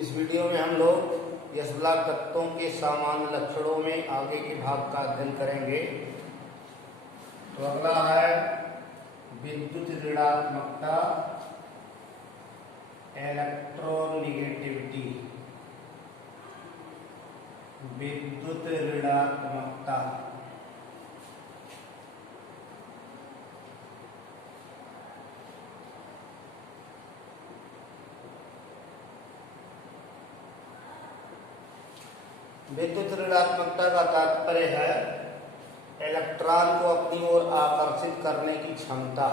इस वीडियो में हम लोग यशवला तत्वों के सामान्य लक्षणों में आगे के भाग का अध्ययन करेंगे। तो अगला है विद्युत ऋणात्मकता, इलेक्ट्रोनिगेटिविटी। विद्युत ऋणात्मकता विद्युत ऋणात्मकता का तात्पर्य है इलेक्ट्रॉन को अपनी ओर आकर्षित करने की क्षमता।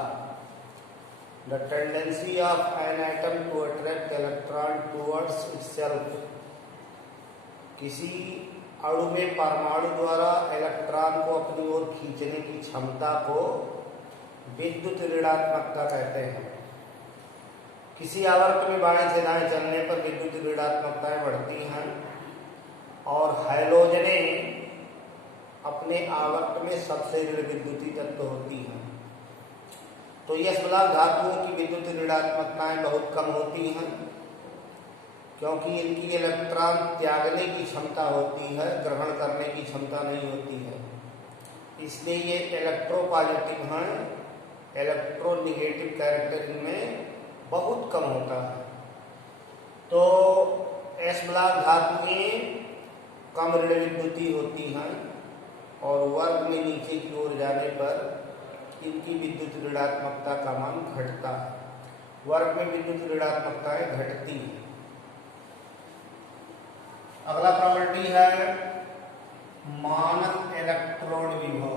The tendency of an atom to attract electron towards itself. किसी अणु में परमाणु द्वारा इलेक्ट्रॉन को अपनी ओर खींचने की क्षमता को विद्युत ऋणात्मकता कहते हैं। किसी आवर्त में बाएं से दाएं चलने पर विद्युत ऋणात्मकताएं बढ़ती हैं और हैलोजने अपने आवर्त में सबसे ऋण विद्युतीय तत्व होती हैं। तो यशवला धातुओं की विद्युत ऋणात्मकताएं बहुत कम होती हैं क्योंकि इनकी इलेक्ट्रॉन त्यागने की क्षमता होती है, ग्रहण करने की क्षमता नहीं होती है। इसलिए ये इलेक्ट्रोपॉजिटिव हैं, इलेक्ट्रोनिगेटिव कैरेक्टर इनमें बहुत कम होता है। तो यशवला धातुएं कम ऋण विद्युतीय होती हैं और वर्ग में नीचे की ओर जाने पर इनकी विद्युत ऋणात्मकता का मान घटता है। वर्ग में विद्युत ऋणात्मकताएं घटती हैं। अगला प्रॉपर्टी है मानक इलेक्ट्रोड विभव।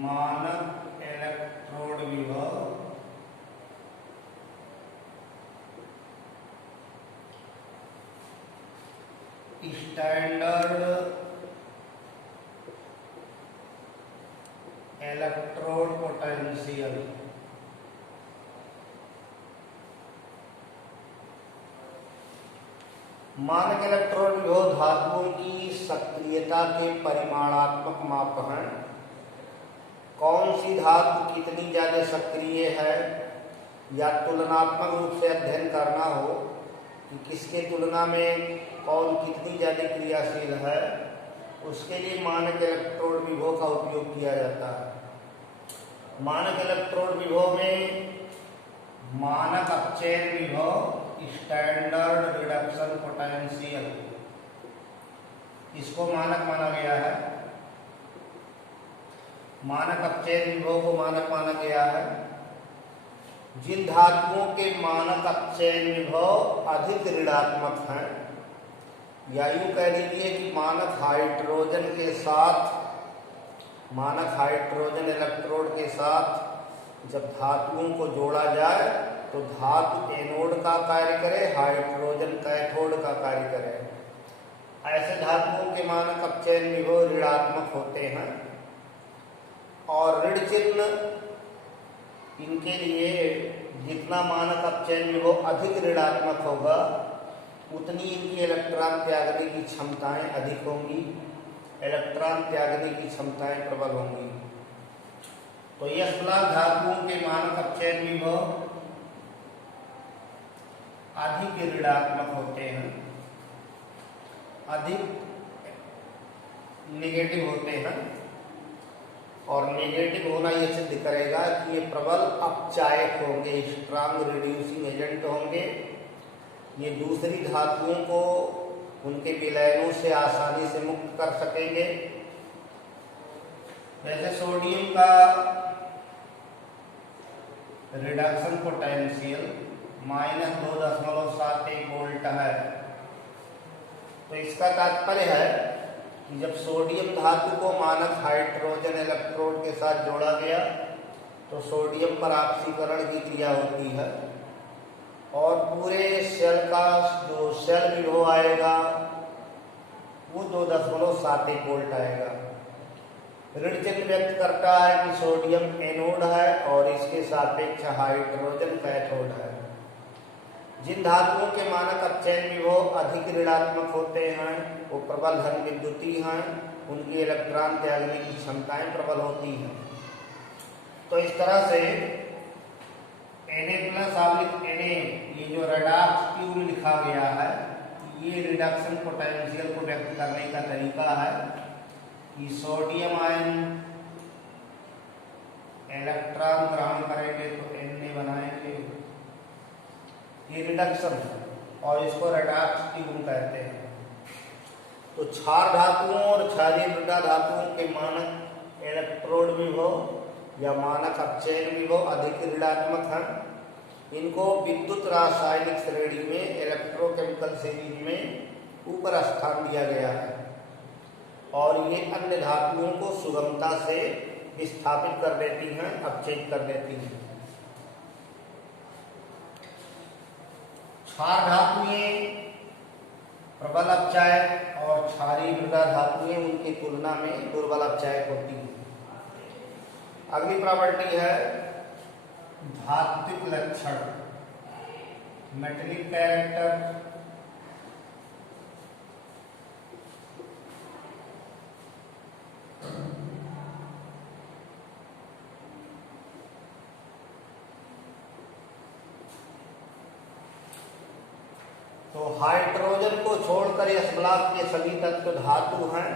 मानक इलेक्ट्रोड विभव स्टैंडर्ड इलेक्ट्रोड पोटेंशियल। मानक इलेक्ट्रोड विभव धातुओं की सक्रियता के परिमाणात्मक माप हैं। कौन सी धातु कितनी ज्यादा सक्रिय है या तुलनात्मक रूप से अध्ययन करना हो कि किसके तुलना में कौन कितनी ज्यादा क्रियाशील है, उसके लिए मानक इलेक्ट्रोड विभव का उपयोग किया जाता है। मानक इलेक्ट्रोड विभव में मानक अपचयन विभव, स्टैंडर्ड रिडक्शन पोटेंशियल, इसको मानक माना गया है। मानक अपचयन विभव को मानक माना गया है। जिन धातुओं के मानक अपचयन विभव अधिक ऋणात्मक हैं, या यूं कह लीजिए कि मानक हाइड्रोजन इलेक्ट्रोड के साथ जब धातुओं को जोड़ा जाए तो धातु एनोड का कार्य करे, हाइड्रोजन कैथोड का कार्य करे। ऐसे धातुओं के मानक अपचयन विभव ऋणात्मक होते हैं और ऋण चिन्ह इनके लिए जितना मानक अपचयन विभव अधिक ऋणात्मक होगा उतनी इनकी इलेक्ट्रॉन त्यागने की क्षमताएं अधिक होंगी, इलेक्ट्रॉन त्यागने की क्षमताएं प्रबल होंगी। तो यशवला धातुओं के मानक अपचयन विभव अधिक ऋणात्मक होते हैं, अधिक नेगेटिव होते हैं और नेगेटिव होना यह सिद्ध करेगा कि ये प्रबल अपचायक होंगे, स्ट्रॉन्ग रिड्यूसिंग एजेंट होंगे। ये दूसरी धातुओं को उनके विलयनों से आसानी से मुक्त कर सकेंगे। जैसे सोडियम का रिडक्शन पोटेंशियल -2.71 वोल्ट है। तो इसका तात्पर्य है कि जब सोडियम धातु को मानक हाइड्रोजन इलेक्ट्रोड के साथ जोड़ा गया तो सोडियम पर आपसीकरण की क्रिया होती है और पूरे सेल का जो सेल विभव आएगा वो 2.71 वोल्ट आएगा। ऋण चिन्ह व्यक्त करता है कि सोडियम एनोड है और इसके सापेक्ष हाइड्रोजन कैथोड है। जिन धातुओं के मानक अपचयन विभव अधिक ऋणात्मक होते हैं वो प्रबल धन विद्युतीय हैं, उनकी इलेक्ट्रॉन त्यागने की क्षमताएं प्रबल होती हैं। तो इस तरह से Na+ ये जो रेडॉक्स लिखा गया है। ये रिडक्शन पोटेंशियल को व्यक्त करने का तरीका है कि सोडियम आयन इलेक्ट्रॉन ग्रहण करेंगे तो Na बनाएंगे, ये रिडक्शन है और इसको रेडॉक्स ट्यूब कहते हैं। तो क्षार धातुओं और क्षारीय मृदा धातुओं के मानक इलेक्ट्रोड विभव या मानक अपचयन विभव अधिक ऋणात्मक हैं। इनको विद्युत रासायनिक श्रेणी में इलेक्ट्रोकेमिकल सीरीज में ऊपर स्थान दिया गया है और ये अन्य धातुओं को सुगमता से विस्थापित कर देती हैं, अपचयित कर देती हैं। क्षार धातुएं प्रबल अपचायक और क्षारीय मृदा धातुएं उनकी तुलना में दुर्बल अपचायक होती हैं। अगली प्रॉपर्टी है धात्विक लक्षण, मेटेलिक कैरेक्टर। तो हाइड्रोजन को छोड़कर इस ब्लॉक के सभी तत्व धातु हैं,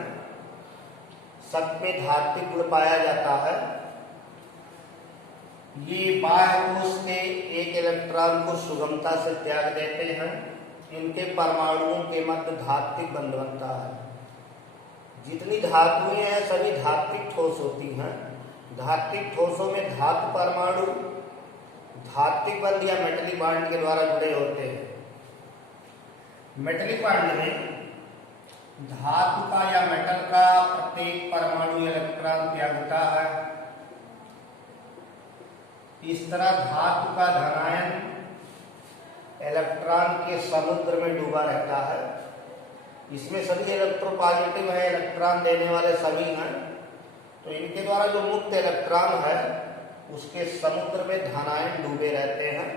सब में धात्विक गुण पाया जाता है। ये बाह्य कोश के एक इलेक्ट्रॉन को सुगमता से त्याग देते हैं। इनके परमाणुओं के मध्य धात्विक बंध बनता है। जितनी धातुएं हैं सभी धात्विक ठोस होती हैं। धात्विक ठोसों में धातु परमाणु धात्विक बंध या मेटलिक बॉन्ड के द्वारा जुड़े होते हैं। मेटलिक बॉन्ड में धातु का या मेटल का प्रत्येक परमाणु इलेक्ट्रॉन त्यागता है। इस तरह धातु का धनायन इलेक्ट्रॉन के समुद्र में डूबा रहता है। इसमें सभी इलेक्ट्रोपॉजिटिव है, इलेक्ट्रॉन देने वाले सभी हैं। तो इनके द्वारा जो मुक्त इलेक्ट्रॉन है उसके समुद्र में धनायन डूबे रहते हैं।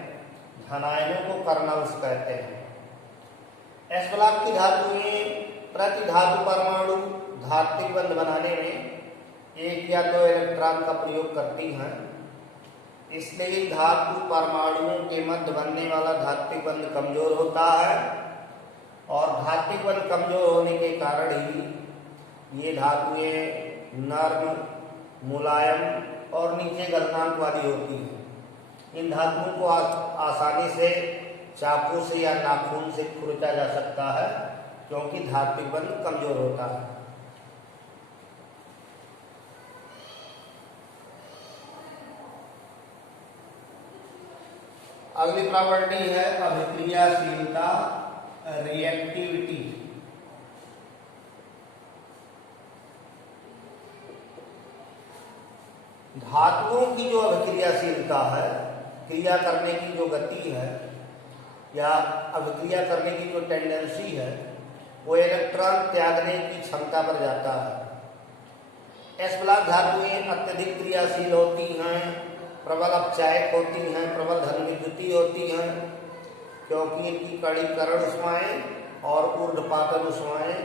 धनायनों को कर्नल्स कहते हैं। एस ब्लॉक की धातुएं प्रति धातु परमाणु धात्विक बंध बनाने में एक या दो इलेक्ट्रॉन का प्रयोग करती हैं। इसलिए धातु परमाणुओं के मध्य बनने वाला धात्विक बंध कमजोर होता है और धात्विक बंध कमजोर होने के कारण ही ये धातुएं नर्म, मुलायम और नीचे गलनांक वाली होती हैं। इन धातुओं को आसानी से चाकू से या नाखून से खुरचा जा सकता है क्योंकि धात्विक बंध कमजोर होता है। अगली प्रॉपर्टी है अभिक्रियाशीलता, रिएक्टिविटी। धातुओं की जो अभिक्रियाशीलता है, क्रिया करने की जो गति है या अभिक्रिया करने की जो टेंडेंसी है वो इलेक्ट्रॉन त्यागने की क्षमता पर जाता है। एस ब्लॉक धातुएं अत्यधिक क्रियाशील होती हैं, प्रबल अपचायक होती हैं, प्रबल धन विद्युती होती हैं क्योंकि इनकी कणीकरण ऊष्माएं और ऊर्ध्वपातन ऊष्माएं,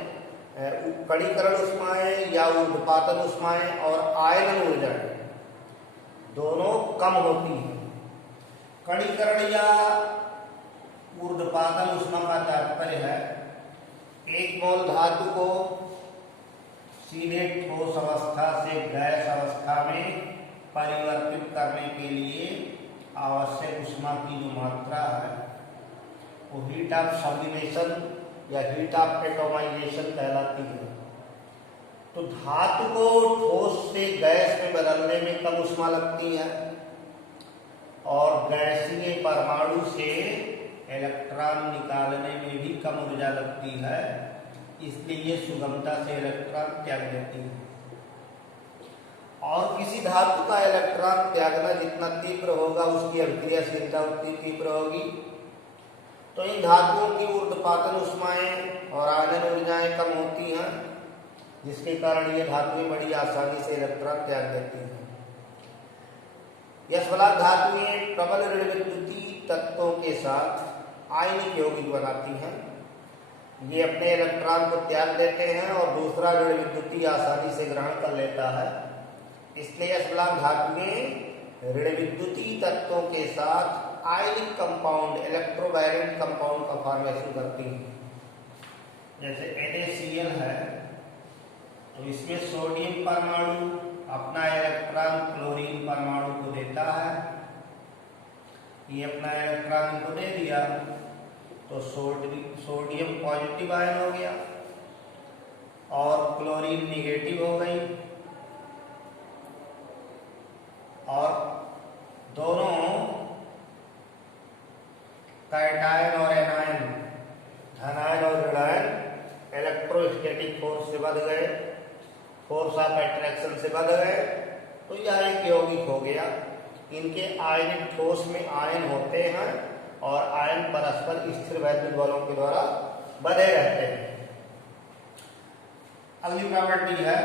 कणीकरण ऊष्माएं या ऊर्ध्वपातन ऊष्माएं और आयनन ऊर्जा दोनों कम होती हैं। कणीकरण या ऊर्ध्वपातन ऊष्मा का तात्पर्य है एक मोल धातु को सीधे ठोस अवस्था से गैस अवस्था में परिवर्तित करने के लिए आवश्यक ऊष्मा की जो मात्रा है वो हीट ऑफ सब्लिमेशन या हीट ऑफ एटोमाइजेशन कहलाती है। तो धातु को ठोस से गैस में बदलने में कम ऊष्मा लगती है और गैसीय परमाणु से इलेक्ट्रॉन निकालने में भी कम ऊर्जा लगती है, इसलिए ये सुगमता से इलेक्ट्रॉन त्याग देती है। और किसी धातु का इलेक्ट्रॉन त्यागना जितना तीव्र होगा उसकी अभिक्रियाशीलता उतनी तीव्र होगी। तो इन धातुओं की ऊर्ध्वपातन ऊष्माएं और आयनन ऊर्जाएं कम होती हैं जिसके कारण ये धातुएं बड़ी आसानी से इलेक्ट्रॉन त्याग देती हैं। यह ब्लॉक धातुएं प्रबल ऋण विद्युतीय तत्वों के साथ आयनिक यौगिक बनाती हैं। ये अपने इलेक्ट्रॉन को त्याग देते हैं और दूसरा ऋण विद्युतीय आसानी से ग्रहण कर लेता है। इसलिए यह ब्लॉक धातुएं ऋण विद्युतीय तत्वों के साथ आयनिक कंपाउंड, इलेक्ट्रोवायलेंट कंपाउंड का फॉर्मेशन करती हैं। जैसे NaCl है तो इसमें सोडियम परमाणु अपना इलेक्ट्रॉन क्लोरीन परमाणु को देता है। ये अपना इलेक्ट्रॉन को दे दिया तो सोडियम पॉजिटिव आयन हो गया और क्लोरीन निगेटिव हो गई, और दोनों कैटायन और एनायन, धनायन और ऋणायन इलेक्ट्रोस्टैटिक फोर्स से बंध गए, फोर्स ऑफ अट्रैक्शन से बंध गए, तो यह एक यौगिक हो गया। इनके आयनिक ठोस में आयन होते हैं और आयन परस्पर स्थिर वैद्युत बलों के द्वारा बंधे रहते हैं। अगली प्रॉपर्टी है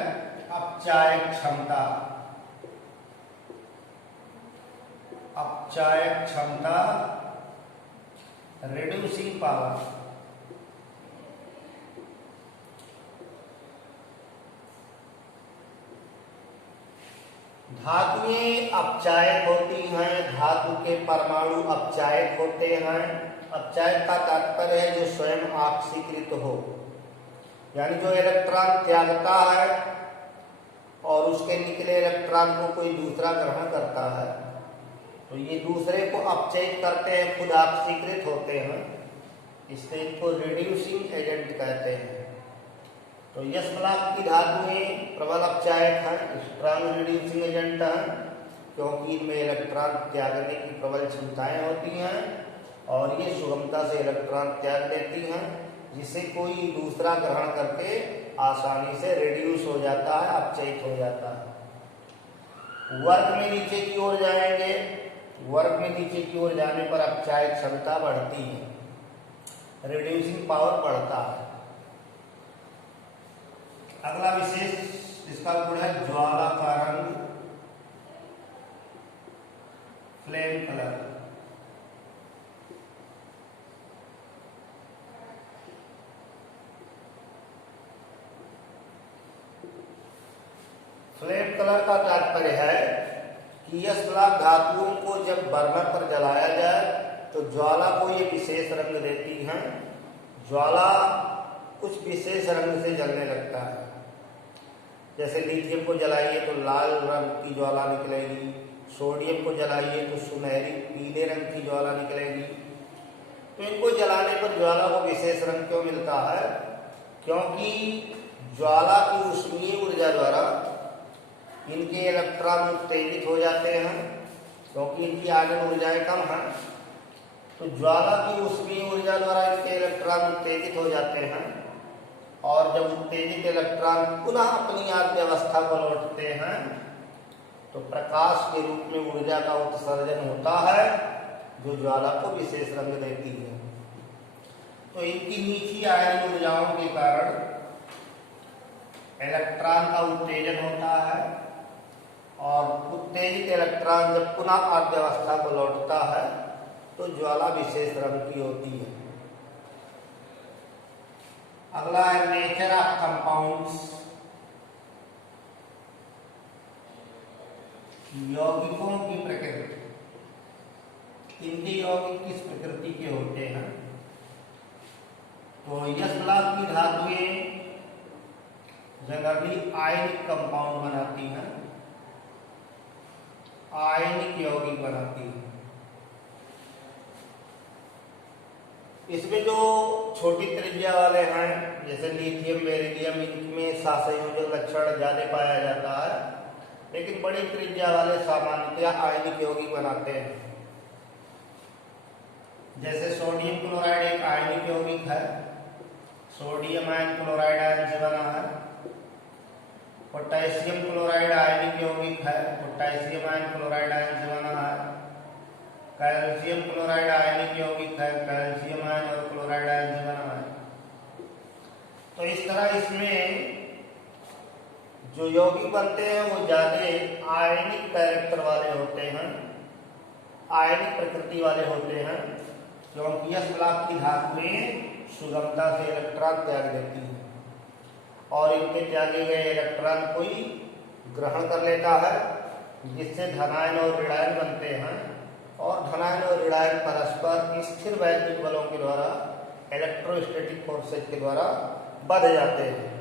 अपचायक क्षमता। अपचायक क्षमता, रिड्यूसिंग पावर। धातुएं अपचायक होती हैं, धातु के परमाणु अपचायक होते हैं। अपचायक का तात्पर्य है जो स्वयं ऑक्सीकृत हो, यानी जो इलेक्ट्रॉन त्यागता है और उसके निकले इलेक्ट्रॉन को कोई दूसरा ग्रहण करता है, तो ये दूसरे को अपचयित करते हैं, खुद ऑक्सीकृत होते हैं, इसलिए इनको रिड्यूसिंग एजेंट कहते हैं। तो यस ब्लॉक की धातुएं प्रबल अपचायक हैं, स्ट्रॉन्ग रिड्यूसिंग एजेंट हैं, क्योंकि इनमें इलेक्ट्रॉन त्यागने की प्रबल क्षमताएं होती हैं और ये सुगमता से इलेक्ट्रॉन त्याग देती हैं, जिसे कोई दूसरा ग्रहण करके आसानी से रिड्यूस हो जाता है, अपचयित हो जाता है। वर्ग में नीचे की ओर जाएंगे, वर्ग में नीचे की ओर जाने पर अपचायक क्षमता बढ़ती है, रिड्यूसिंग पावर बढ़ता है। अगला विशेष जिसका गुण है ज्वाला का रंग, फ्लेम कलर। फ्लेम कलर का तात्पर्य है कि यह ब्लॉक धातुओं को जब बर्नर पर जलाया जाए तो ज्वाला को ये विशेष रंग देती हैं। ज्वाला कुछ विशेष रंग से जलने लगता है, जैसे लिथियम को जलाइए तो लाल रंग की ज्वाला निकलेगी, सोडियम को जलाइए तो सुनहरी पीले रंग की ज्वाला निकलेगी। तो इनको जलाने पर ज्वाला को विशेष रंग क्यों मिलता है? क्योंकि ज्वाला की ऊष्मीय ऊर्जा द्वारा इनके इलेक्ट्रॉन उत्तेजित हो जाते हैं, क्योंकि इनकी आयन ऊर्जाएं कम हैं। तो ज्वाला की ऊष्मीय ऊर्जा द्वारा इनके इलेक्ट्रॉन उत्तेजित हो जाते हैं, और जब उत्तेजित इलेक्ट्रॉन पुनः अपनी आद्य अवस्था को लौटते हैं तो प्रकाश के रूप में ऊर्जा का उत्सर्जन होता है, जो ज्वाला को विशेष रंग देती है। तो इनकी नीची आयन ऊर्जाओं के कारण इलेक्ट्रॉन का उत्तेजन होता है, और उत्तेजित इलेक्ट्रॉन जब पुनः आद्य अवस्था को लौटता है तो ज्वाला विशेष रंग की होती है। अगला है नेचर ऑफ कंपाउंड्स, यौगिकों की प्रकृति। इनके यौगिक किस प्रकृति के होते हैं? तो यस ब्लॉक की धातुएं जनरली आयनिक कंपाउंड बनाती हैं, आयनिक यौगिक बनाती हैं। इसमें जो छोटी त्रिज्या वाले हैं जैसे लिथियम, बेरिलियम, इनमें सहसंयोजक लक्षण ज्यादा पाया जाता है, लेकिन बड़ी त्रिज्या वाले सामान्यतः आयनिक यौगिक बनाते हैं। जैसे सोडियम क्लोराइड एक आयनिक यौगिक है, सोडियम आयन क्लोराइड आयन से बना है। पोटेशियम क्लोराइड आयनिक यौगिक है, पोटेशियम आयन क्लोराइड आयन से बना है। कैल्शियम क्लोराइड आयनिक यौगिक है, कैल्शियम आयन और क्लोराइड आयन से बना है। तो इस तरह इसमें जो यौगिक बनते हैं वो ज्यादा आयनिक कैरेक्टर वाले होते हैं, आयनिक प्रकृति वाले होते हैं, क्योंकि यस ब्लॉक की धातुएं सुगमता से इलेक्ट्रॉन त्याग देती हैं और इनके त्यागे गए इलेक्ट्रॉन कोई ग्रहण कर लेता है, जिससे धनायन और ऋणायन बनते हैं और धनायन और ऋणायन परस्पर स्थिर वैद्युत बलों के द्वारा इलेक्ट्रोस्टैटिक फोर्सेज के द्वारा बढ़ जाते हैं।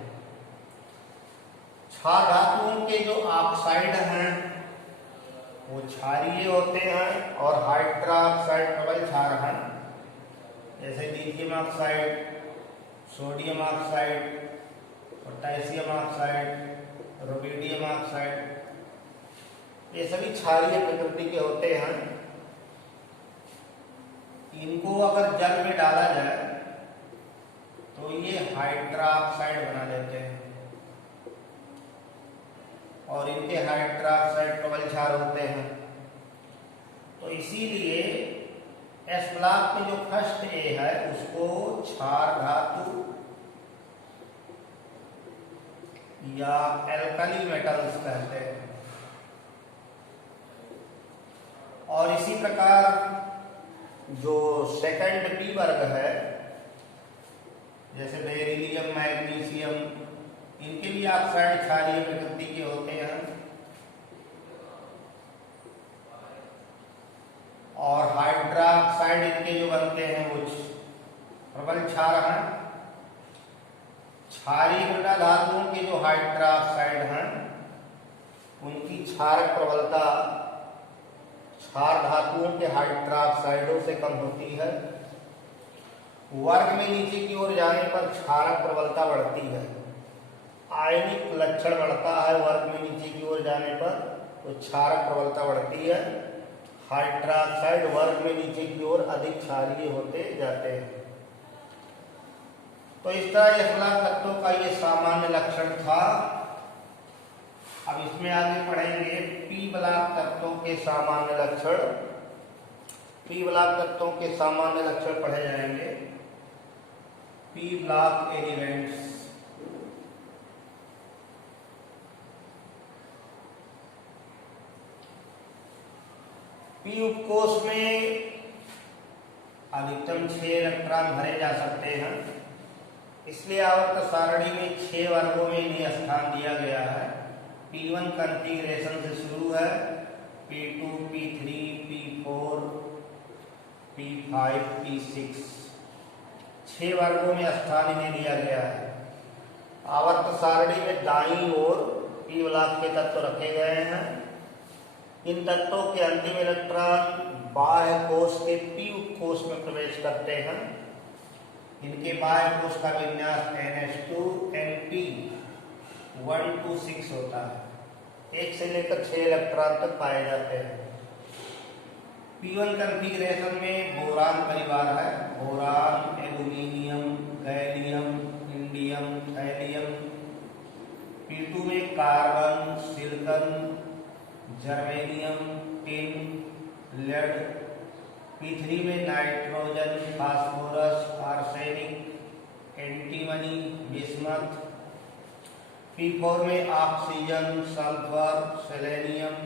क्षार धातुओं के जो ऑक्साइड हैं वो क्षारीय होते हैं और हाइड्रोक्साइड प्रबल क्षार हैं, जैसे lithium oxide, sodium oxide, potassium oxide, rubidium oxide, ये सभी क्षारीय प्रकृति के होते हैं। इनको अगर जल में डाला जाए तो ये हाइड्रोक्साइड बना देते हैं और इनके हाइड्रोक्साइड प्रबल क्षार होते हैं। तो इसीलिए एस ब्लॉक में जो फर्स्ट ए है उसको क्षार धातु या एल्कली मेटल्स कहते हैं। और इसी प्रकार जो सेकंड पी वर्ग है, जैसे बेरिलियम, मैग्नीशियम, इनके भी ऑक्साइड क्षारीय प्रकृति के होते हैं और हाइड्रोक्साइड इनके जो बनते हैं वो प्रबल क्षार हैं। क्षारीय मृदा धातुओं के जो हाइड्रोक्साइड हैं उनकी क्षारक प्रबलता क्षार धातुओं के हाइड्रोक्साइडों से कम होती है। वर्ग में नीचे की ओर जाने पर क्षारक प्रबलता बढ़ती है, आयनिक लक्षण बढ़ता है। वर्ग में नीचे की ओर जाने पर तो क्षारक प्रबलता बढ़ती है। हाइड्रोक्साइड वर्ग में नीचे की ओर अधिक क्षारीय होते जाते हैं। तो इस तरह एस ब्लॉक तत्वों का ये सामान्य लक्षण था। अब इसमें आगे पढ़ेंगे पी ब्लॉक तत्वों के सामान्य लक्षण। पी ब्लॉक तत्वों के सामान्य लक्षण पढ़े जाएंगे। P block elements. पी उपकोष में अधिकतम 6 इलेक्ट्रॉन भरे जा सकते हैं, इसलिए आवर्त सारणी में 6 वर्गों में इन्हें स्थान दिया गया है। P1 कॉन्फ़िगरेशन से शुरू है, P2, P3, P4, P5, P6, 6 वर्गों में स्थान इन्हें दिया गया है। आवर्त सारणी में दाईं ओर पी ब्लॉक के तत्व रखे गए हैं। इन तत्वों के अंतिम इलेक्ट्रॉन बाह्य कोश के पी उपकोष में प्रवेश करते हैं। इनके बाह्य कोश का विन्यास NH2 NP 1 to 6 होता है। 1 से लेकर 6 इलेक्ट्रॉन तक पाए जाते हैं। P1 कॉन्फ़िगरेशन में बोरान परिवार है। Boron, aluminium, gallium, indium, thallium. P2 में carbon, silicon, germanium, tin, lead. P3 में nitrogen, phosphorus, arsenic, antimony, bismuth. P4 में oxygen, sulphur, selenium,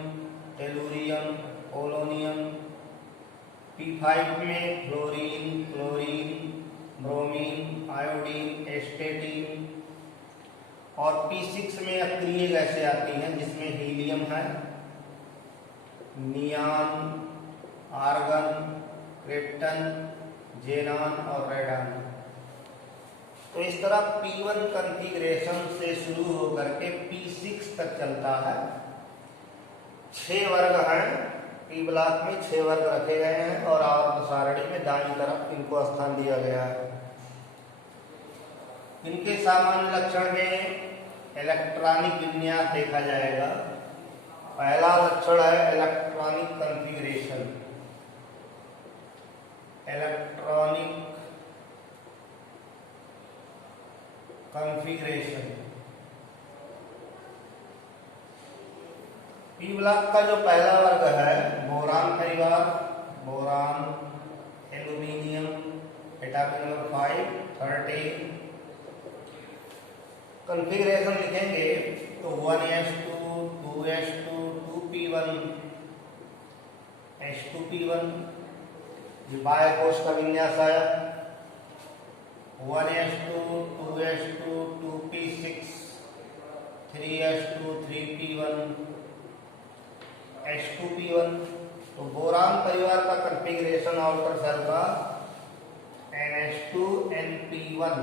tellurium, polonium. P5 में fluorine, chlorine, bromine, iodine, astatine. और P6 में अक्रिय गैसें आती हैं जिसमें हीलियम है, नियान, आर्गन, क्रिप्टन, जेनान और रेडान। तो इस तरह P1 कॉन्फ़िगरेशन से शुरू होकर के P6 तक चलता है। 6 वर्ग हैं। पी ब्लॉक में 6 वर्ग रखे गए हैं और आवर्त सारणी में दाईं तरफ इनको स्थान दिया गया है। इनके सामान्य लक्षण में इलेक्ट्रॉनिक विन्यास देखा जाएगा। पहला लक्षण है electronic configuration. Electronic configuration. P block का जो पहला वर्ग है बोरान परिवार, boron, aluminium, atomic number 5, 13। Configuration लिखेंगे तो 1s2, 2s2, 2p1, h2p1। ये बाह्य कोश का विन्यास आया। 1s2, 2s2, 2p6, 3s2, 3p1, h2p1। तो बोरान परिवार का कॉन्फ़िगरेशन आउटर सेल का NH2NP1,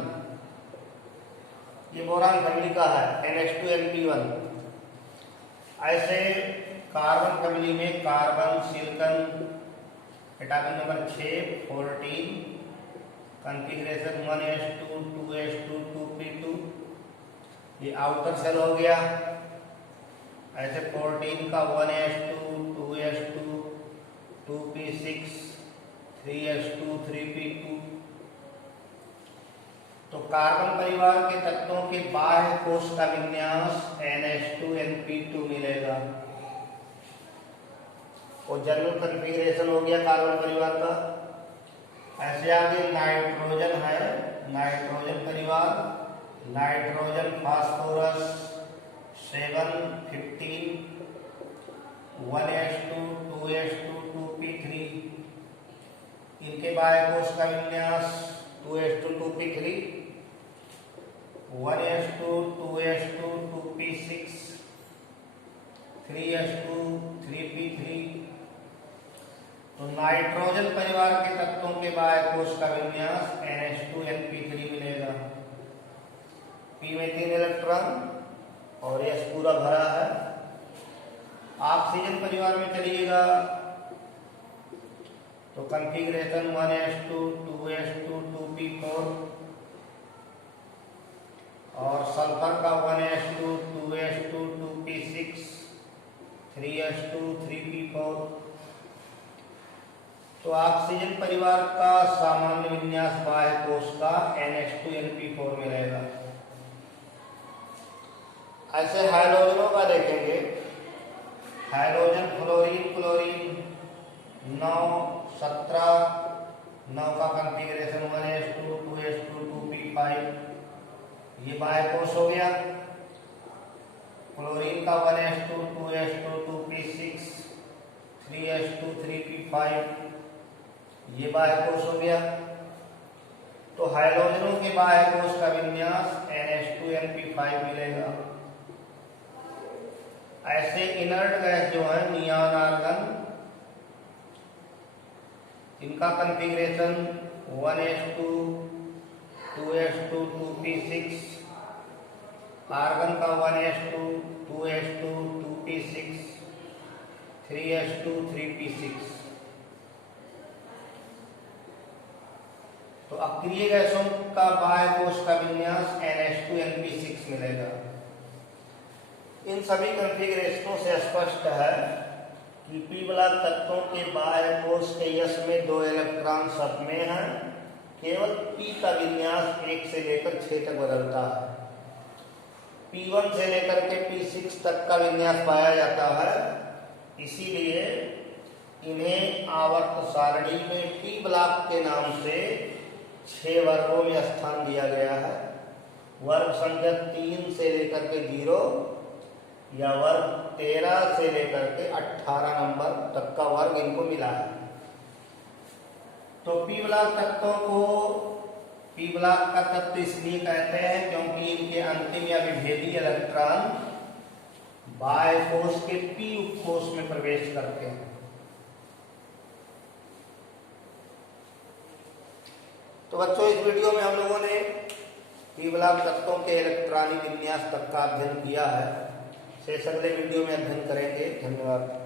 ये बोरान फैमिली का है NH2NP1। ऐसे कार्बन फैमिली में carbon, silicon, atomic number 6 14, configuration 1s2 2s2 2p2, ये आउटर सेल हो गया। ऐसे 14 का 1s2 2s2 2p6 3s2 3p2। तो कार्बन परिवार के तत्वों के बाह्य कोश का विन्यास NH2NP2 मिलेगा। और जनरल कॉन्फ़िगरेशन हो गया कार्बन परिवार का। ऐसे आगे नाइट्रोजन है, नाइट्रोजन परिवार, nitrogen phosphorus 7 15 1s2 2s2 2p3, इनके बाह्य कोश का विन्यास 2s2 2p3 1s2 2s2 2p6 3s2 3p3। तो नाइट्रोजन परिवार के तत्वों के बाह्य कोश का विन्यास NH2NP3 मिलेगा। P में 3 इलेक्ट्रॉन और S पूरा भरा है। ऑक्सीजन परिवार में चलिएगा तो कॉन्फ़िगरेशन 1s2 2s2 2p4 और सल्फर का 1s2 2s2 2p6 3s2 3p4। तो ऑक्सीजन परिवार का सामान्य विन्यास बाह्य कोश का NH2NP4 मिलेगा। ऐसे हाइड्रोजनों का देखेंगे, हाइड्रोजन फ्लोरीन क्लोरीन 9 17 9 का कॉन्फ़िगरेशन 1s2 2s2 2p5, ये बाह्य कोश हो गया। क्लोरीन का 1s2 2s2 2p6 3s2 3p5, ये बाह्य कोश हो गया। तो हाइड्रोजनों के बाह्य कोश का विन्यास NH2NP5 मिलेगा। ऐसे इनर्ट गैस जो है नियॉन आर्गन, इनका configuration 1s2 2s2 2p6, argon का 1s2 2s2 2p6 3s2 3p6। तो अक्रिय गैसों का बाह्य कोश का विन्यास NH2NP6 मिलेगा। इन सभी कॉन्फ़िगरेशनों से स्पष्ट है कि P ब्लॉक तत्वों के बाह्य कोश के यश में 2 इलेक्ट्रॉन सब में हैं। केवल P का विन्यास 1 से लेकर 6 तक बदलता है। P1 से लेकर के P6 तक का विन्यास पाया जाता है। इसीलिए इन्हें आवर्त सारणी में P ब्लॉक के नाम से 6 वर्गों में स्थान दिया गया है। वर्ग संख्या 3 से लेकर के 0 या वर्ग 13 से लेकर के 18 नंबर तक का वर्ग इनको मिला है। तो P ब्लॉक तत्वों को P ब्लॉक का तत्व इसलिए कहते हैं क्योंकि इनके अंतिम या विभेदी इलेक्ट्रॉन बाह्य कोश के P उपकोश में प्रवेश करते हैं। तो बच्चों, इस वीडियो में हम लोगों ने P ब्लॉक तत्वों के इलेक्ट्रॉनिक विन्यास तक का अध्ययन किया है। शेष अगले वीडियो में अध्ययन करेंगे। धन्यवाद।